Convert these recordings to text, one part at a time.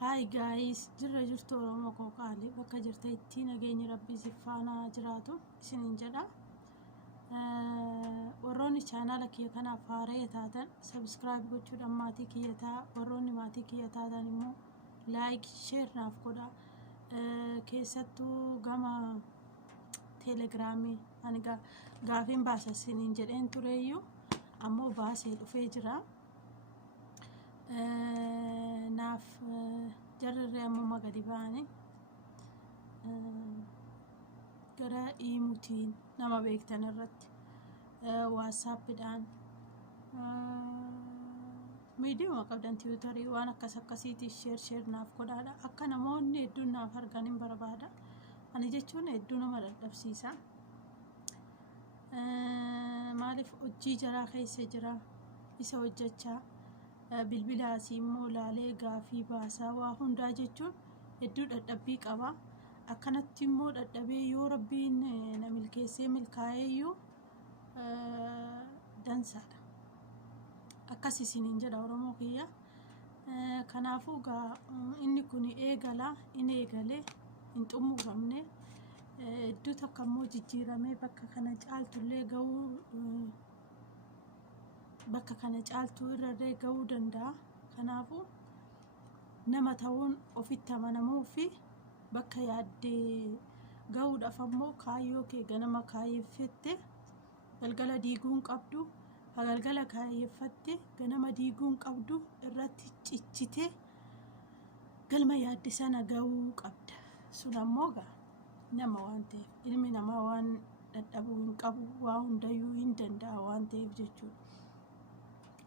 Hi guys, jirra jirtu Oromoo Qooqaali bakka jirtanitti nageenyi Rabbii sifaanaa jiraatu isiniin jedha. Warroonni chaanaala kiyya kanaaf haaraa taatan subscribe gochuudhaan maatii kiyya ta'a. Warroonni maatii kiyya taatan immoo like share naaf godha. Keessattuu gama telegiraamii ani gaafiin baasa isiniin jedheen tureeyyuu ammoo baasee dhufee jira. Naaf jarree ammoo gadi ba'anii gara iimuutiin nama beektan irratti WhatsAppidhaan miidiyaa qabdan tiwutarii waan akkasiitii share naaf godhaadha. Akka namoonni hedduun naaf argan hin barbaada. Ani jechuun hedduu nama dadhabsiisa. Maaliif hojii jaraa keessa jira isa hojjechaa bilbilaasii immoo laalee gaafii baasaa waa hundaa jechuun hedduu dadhabbii qaba. Akkanatti immoo dadhabee yoo Rabbiin na milkeessee milkaa'eeyyuu dansaadha. Akkas isiniin jedha Oromoo kiyya. Kanaafuu inni kun eegala inni eegalee hin xumuramne hedduu takka immoo jijjiiramee bakka kana caaltullee ga'uu bakka kana caaltuu irrallee ga'uu danda'a. Kanaafuu nama ta'uun ofitti amanamuu fi bakka yaaddee ga'uudhaaf ammoo kaayyoo kee ganama kaayeffatte galgala diiguun qabdu. Galgala kaayeffatte ganama diiguun qabdu irratti cichite galma yaadde sana ga'uu qabda. Sun ammoo nama waan ta'eef ilmi namaa waan dadhabuu hin qabu waa hundayyuu hin danda'a waan ta'eef jechuudha.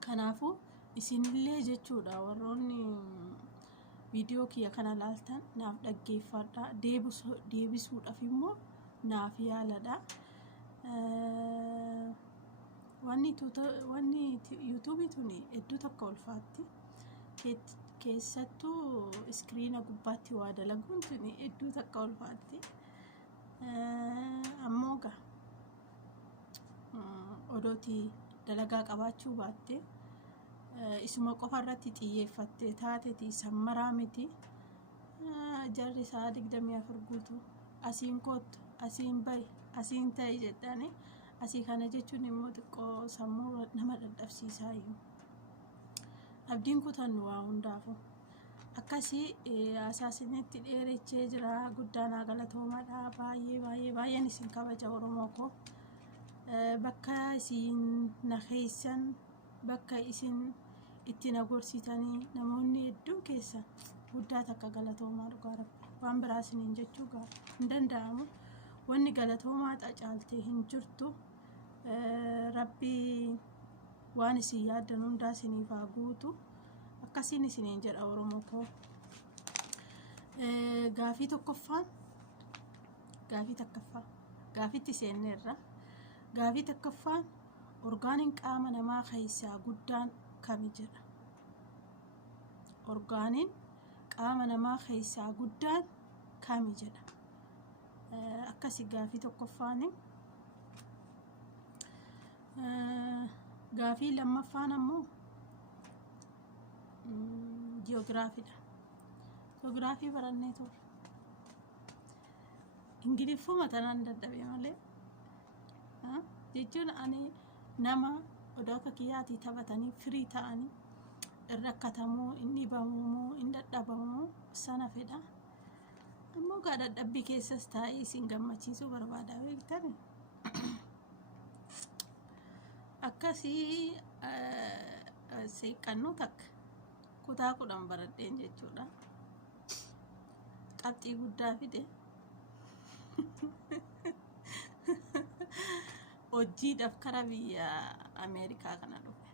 Kanaafuu isinillee jechuudha warroonni viidiyoo kiyya kana laaltan naaf dhaggeeffadha. Deebisuudhaaf immoo naaf yaaladha. Wanni yuutuubii tuni hedduu takka ulfaatti. Keessattuu iskiriina gubbaatti waa dalaguun tuni hedduu takka ulfaatti. Ammoo odootii dalagaa qabaachuu baatte isuma qofa irratti xiyyeeffattee taatetii sammaraa miti. Jarri isaa 24 guutuu asiin kootu asiin bahi asiin ta'i jedhani asii kana jechuun immoo xiqqoo sammuu nama dadhabsiisaayyuu. Abdiin kutannu waa hundaafu akkasii asaasinitti dheerechee jira. Guddaanaa galatoomaadha. Baay'een isin kabaja Oromoo koo. Bakka isin na keessan bakka isin itti na gorsitanii namoonni hedduun keessan guddaa takka galatoomaa dhugaa Rabbi. Waan biraa isiniin jechuu hin danda'amu. Wanni galatoomaa caaltee hin jirtu. Rabbi waan isin yaaddan hundaa isiniif haa guutu. Akkasiin isiniin jedha Oromoo koo. Gaafii tokkoffaan gaafitti seenneerra. Gaafii tokkoffaan orgaaniin qaama namaa keessaa guddaan kami jedha. Orgaaniin qaama namaa keessaa guddaan kami jedha. Akkasii gaafii tokkoffaani. Gaafii lammaffaan ammoo ji'oogiraafiidha. Ji'oogiraafii barannee turre. Ingiliffuma tanaan dadhabee malee. Jechuun ani nama odoo akka kiyyaatii taphatanii firii ta'anii rakkatamuu inni bamuu inni dadhabamuu sana fedha. Ammoo dadhabbii keessas taa'ee isin gammachiisuu barbaada beektani. Akkasii seeqqannoo takka kutaa 10 baradheen jechuudha. Qabxii guddaa fide. Hojiidhaaf kara biyya Ameerikaa kana dhufe.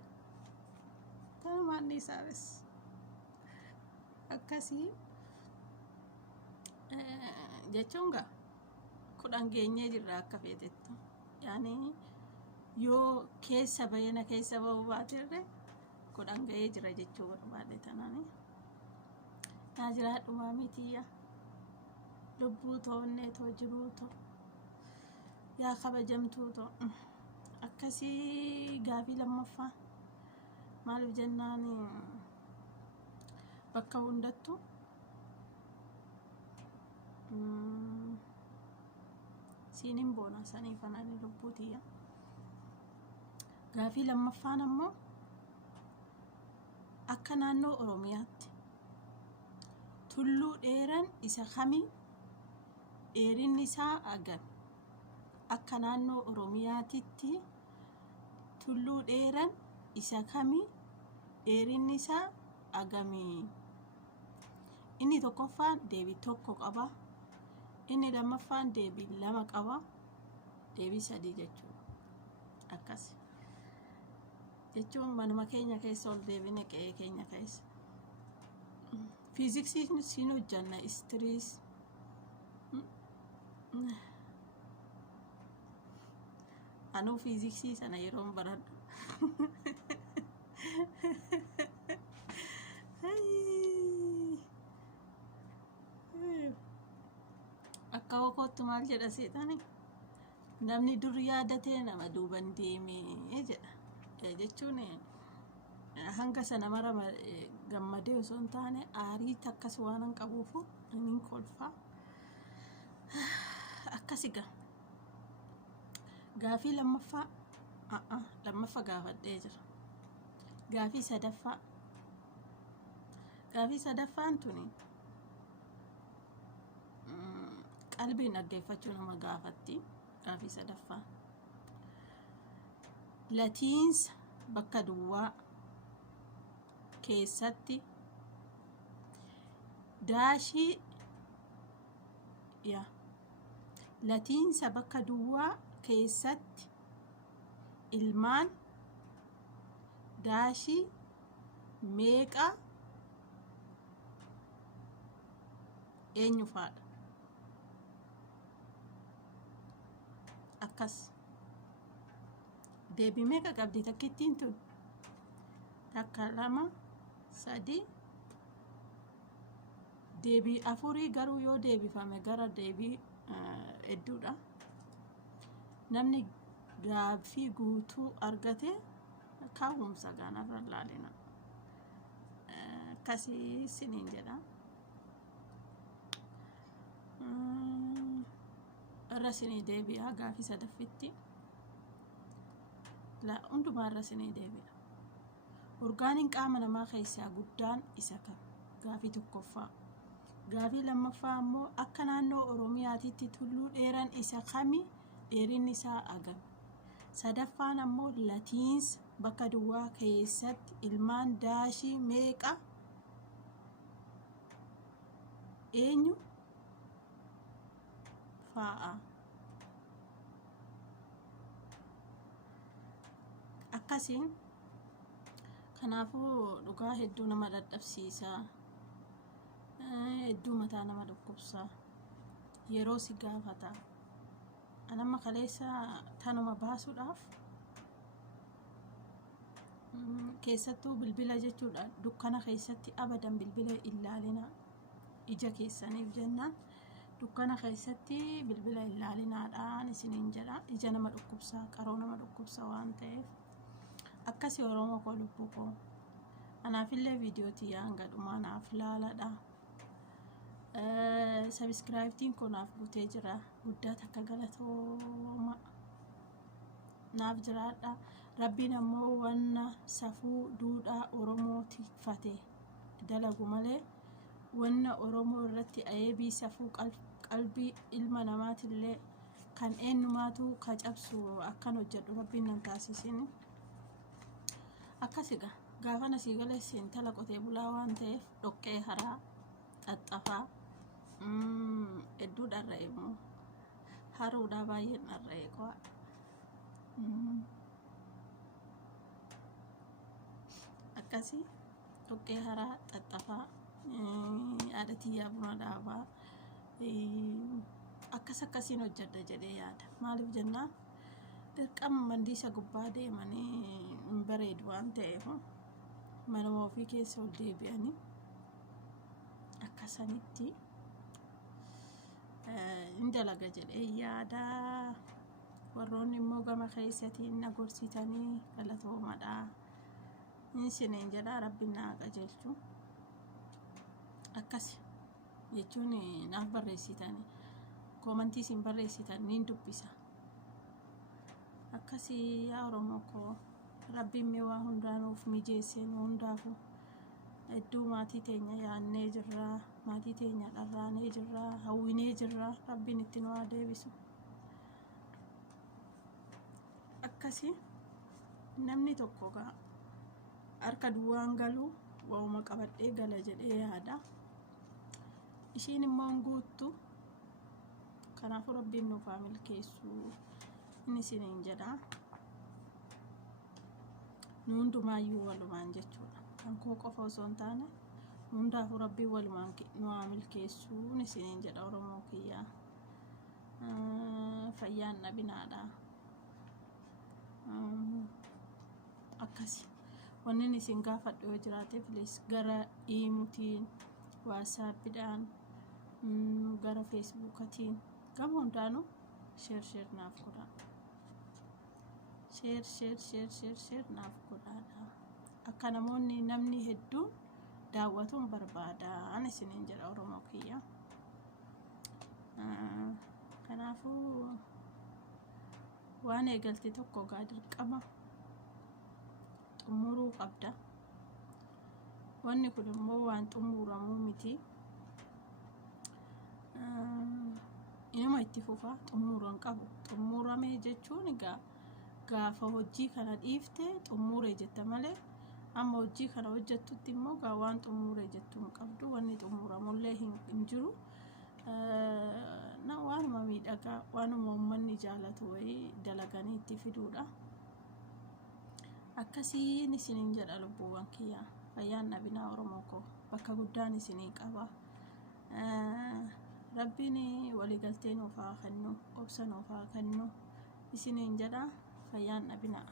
Kana maanni isaas akkasii jechuun 10 geenyee jirra akka feetettu. Yaani yoo keessa bayana keessa ba'uu baatirre 10 ga'ee jira jechuu barbaade tanaani. Naa jiraadhumaa mitiyya lubbuu toonnee too jiruu too yaa kabajamtuu too. Akkasii gaafii lammaffaa maaliif jennaan bakka hundattuu siinin boona saniif anani lubbuutiyya. Gaafii lammaffaan ammoo akka naannoo Oromiyaatti tulluu dheeran isa kamii dheerinni isaa agami? Akka naannoo Oromiyaatitti tulluu dheeran isa kamii dheerinni isaa agami? Inni tokkoffaan deebii tokko qaba. Inni lammaffaan deebii lama qaba. Deebii sadii jechuudha. Akkas jechuun manuma keenya keessa ol deebine qe'ee keenya keessa. Fiiziksiin siin hojjanna istiriis anuu fiiziksii sana yeroon baradhu akka hokootti maal jedha seexani, namni dur yaadatee nama duuban deemee jedha. Jechuun hanga sana mara gammadee osoo hin taane aarii takkas waan hin qabuufu inni kolfaa akkasiga. Gaafii lammaffaa gaafadhee jira. Gaafii sadaffaan tuni qalbiin dhaggeeffachuu nama gaafatti. Gaafii sadaffaa latiinsa bakka duwwaa keessatti daashii latiinsa bakka duwwaa keessatti ilmaan daashii meeqa eenyu faadha? Akkas deebii meeqa qabdi takkittiin tun? Takka, lama, sadii, deebii afurii garuu yoo deebifame gara deebii hedduudha. Namni gaafii guutuu argate kaawumsa gaanarra laalina. Akkasii siniin jedha. Irra sinii deebi'a gaafii sadaffitti. Hundumaa irra sinii deebi'a. Urgaaniin qaama namaa keessaa guddaan isa kam? Gaafii tokkoffaa. Gaafii lammaffaa ammoo akka naannoo Oromiyaatitti tulluu dheeran isa kami dheerinni isaa agami? Sadaffaan ammoo latiinsa bakka duwwaa keessatti ilmaan daashii meeqa eenyu fa'a? Akkasiin kanaafuu dhugaa hedduu nama dadhabsiisa. Hedduu mataa nama dhukkubsa. Yeroo si gaafata. Anamma kaleessa tanuma baasuudhaaf keessattuu bilbila jechuudha. Dukkana keessatti abadan bilbila ilaalina. Ija keessaniif jennaan dukkana keessatti bilbila ilaalinaadhaan isiniin jedha. Ija nama dhukkubsa, qaroo nama dhukkubsa waan ta'eef akkasii Oromoo koo lubbuu koo. Anaafillee viidiyootii hanga dhumaa naaf laaladha. Subscribe kun naaf guutee jira. Guddaa takka galatooma naaf jiraadha. Rabbiin ammoo wanna safuu duudhaa Oromoo tikfate dalagu malee wanna Oromoo irratti ayeebii safuu qalbii ilma namaatillee kan eenyumaatu ka cabsu akkan hojjedhu Rabbiin nan taasisin. Akkasiga gaafa nasii galeessi intala qotee bulaa waan ta'eef dhoqqee haraa xaxxafaa hedduu dharra'e immoo haruudhaa baay'een dharra'e qo'a. Akkasii dhoqqee haraa xaxxafaa adatiyyaa buna dhaabaa akkas akkasiin hojjedha jedhee yaada. Maaliif jennaan dirqama mandiisa gubbaa deemanii hin bareedu waan ta'eef manuma ofii keessa ol deebi'anii akkasanitti hin dalaga jedhee yaada. Warroonni immoo gama keessatiin na gorsitanii galatoomadha. Isiniin jedha Rabbiin na qajeelchu. Akkasi jechuun naaf barreessitan koomantii isin barreessitan niin dubbisa. Akkasii yaa Oromoo koo rabbiin mee waa hundaa nuuf mijeessee nu hundaafu hedduu maatii teenya yaannee jirra, maatii teenya dharraanee jirra, hawwinee jirra, rabbiin itti nu haa deebisu. Akkasii namni tokko harka duwwaan galu waa'uma qabadhee gala jedhee yaada. Ishiin immoo guuttu. Kanaafuu rabbiin nuuf haa milkeessu inni isiniin jedha. Nu hundumaayyuu walumaan jechuudha. Kan koo qofa osoo hin taane hundaafuu rabbiin walumaan nu haa milkeessu inni isiniin jedha Oromoo kiyyaa. Fayyaan dhabinaadha. Akkasi wanni isin gaafadhu yoo jiraate please gara iimuutiin, waasaappiidhaan, gara feesbuukatiin gama hundaanuu sheer naaf godhaa. Sheer naaf godhaadha. Akka namni hedduun daawwatuun barbaada ani isiniin jedha Oromoo kiyya. Kanaafuu waan eegalte tokko dirqama xumuruu qabda. Wanni kun immoo waan xumuramuu miti. Inuma itti fufa xumuran qabu. Xumuramee jechuun gaafa hojii kana dhiiftee xumuree jetta malee amma hojii kana hojjettutti immoo waan xumuree jettu hin qabdu. Wanni xumuramullee hin jiru. Waanuma miidhagaa waanuma uummanni jaalatu wayii dalaganii itti fiduudha. Akkasiin isiniin jedha lubbuuwwan kiyyaa. Fayyaan dhabinaa Oromoo koo bakka guddaan isinii qaba. Rabbiin waliigaltee nuuf haa kennu, obsa nuuf haa kennu isiniin jedha. Fayyaan dhabinaa.